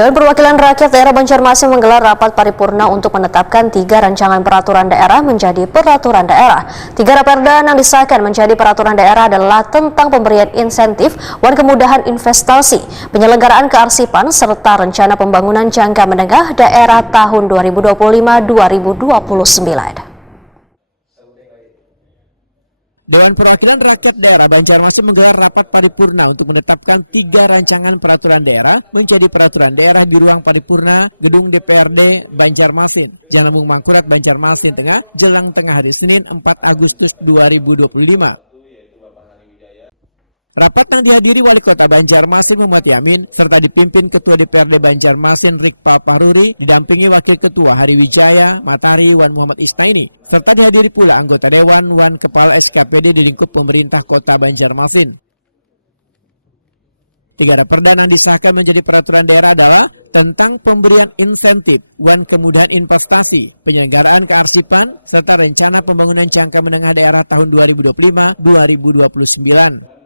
Dewan Perwakilan Rakyat Daerah Banjarmasin menggelar rapat paripurna untuk menetapkan 3 rancangan peraturan daerah menjadi peraturan daerah. 3 raperda yang disahkan menjadi peraturan daerah adalah tentang pemberian insentif dan kemudahan investasi, penyelenggaraan kearsipan, serta rencana pembangunan jangka menengah daerah tahun 2025-2029. Dewan Perwakilan Rakyat Daerah Banjarmasin menggelar rapat paripurna untuk menetapkan 3 rancangan peraturan daerah menjadi peraturan daerah di ruang paripurna Gedung DPRD Banjarmasin, Jalan Lambung Mangkurat, Banjarmasin Tengah, jelang tengah hari Senin 4 Agustus 2025. Rapat yang dihadiri Wali Kota Banjarmasin Muhammad Yamin serta dipimpin Ketua DPRD Banjarmasin Rikpa Paruri, didampingi Wakil Ketua Hari Wijaya, Matahari, Wan Muhammad Isnaini, serta dihadiri pula anggota Dewan Wan Kepala SKPD di lingkup pemerintah Kota Banjarmasin. 3 raperda yang disahkan menjadi peraturan daerah adalah tentang pemberian insentif, wan kemudahan investasi, penyelenggaraan kearsipan, serta rencana pembangunan jangka menengah daerah tahun 2025-2029.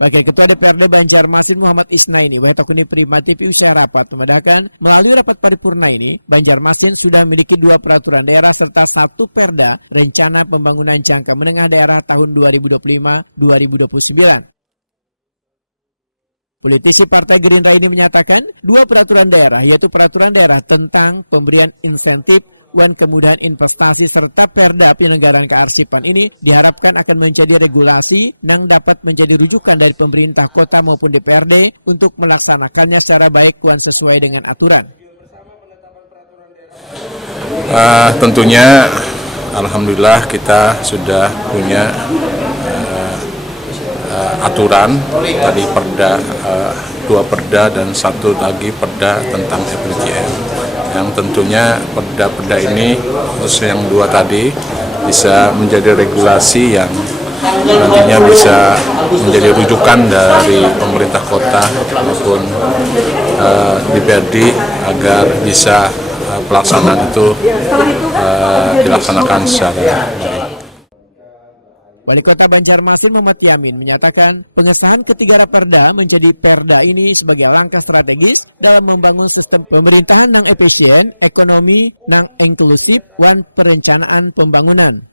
Wakil Ketua DPRD Banjarmasin Muhammad Isnaini Wahetokuni Prima TV usai rapat memandahkan melalui rapat paripurna ini Banjarmasin sudah memiliki 2 peraturan daerah serta 1 perda rencana pembangunan jangka menengah daerah tahun 2025-2029. Politisi Partai Gerindra ini menyatakan 2 peraturan daerah yaitu peraturan daerah tentang pemberian insentif wan kemudahan investasi serta perda penyelenggaraan kearsipan ini diharapkan akan menjadi regulasi yang dapat menjadi rujukan dari pemerintah kota maupun DPRD untuk melaksanakannya secara baik wan sesuai dengan aturan. Tentunya alhamdulillah kita sudah punya aturan tadi perda 2 perda dan 1 lagi perda tentang FPJM. Yang tentunya perda-perda ini, khusus yang 2 tadi, bisa menjadi regulasi yang nantinya bisa menjadi rujukan dari pemerintah kota maupun DPRD agar bisa pelaksanaan itu dilaksanakan secara baik. Wali Kota Banjarmasin Muhammad Yamin menyatakan pengesahan ketiga raperda menjadi perda ini sebagai langkah strategis dalam membangun sistem pemerintahan yang efisien, ekonomi yang inklusif, dan perencanaan pembangunan.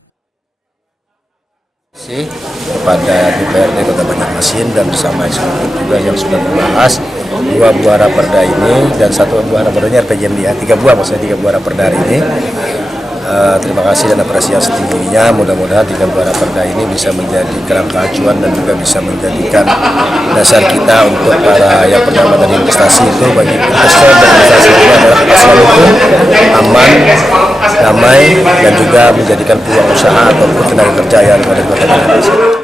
Kepada DPRD Kota Banjarmasin dan bersama eksekutif juga yang sudah membahas 2 buah raperda ini dan 1 buah raperdanya RPJMD, 3 buah maksudnya 3 buah raperda ini. Terima kasih dan apresiasi tingginya. Mudah-mudahan 3 buah raperda ini bisa menjadi kerangka acuan dan juga bisa menjadikan dasar kita untuk para yang pertama dari investasi itu bagi investor dan investasi ini adalah kepastian hukum, aman, damai dan juga menjadikan peluang usaha ataupun tenaga kerja yang ada di Kota Banjarmasin.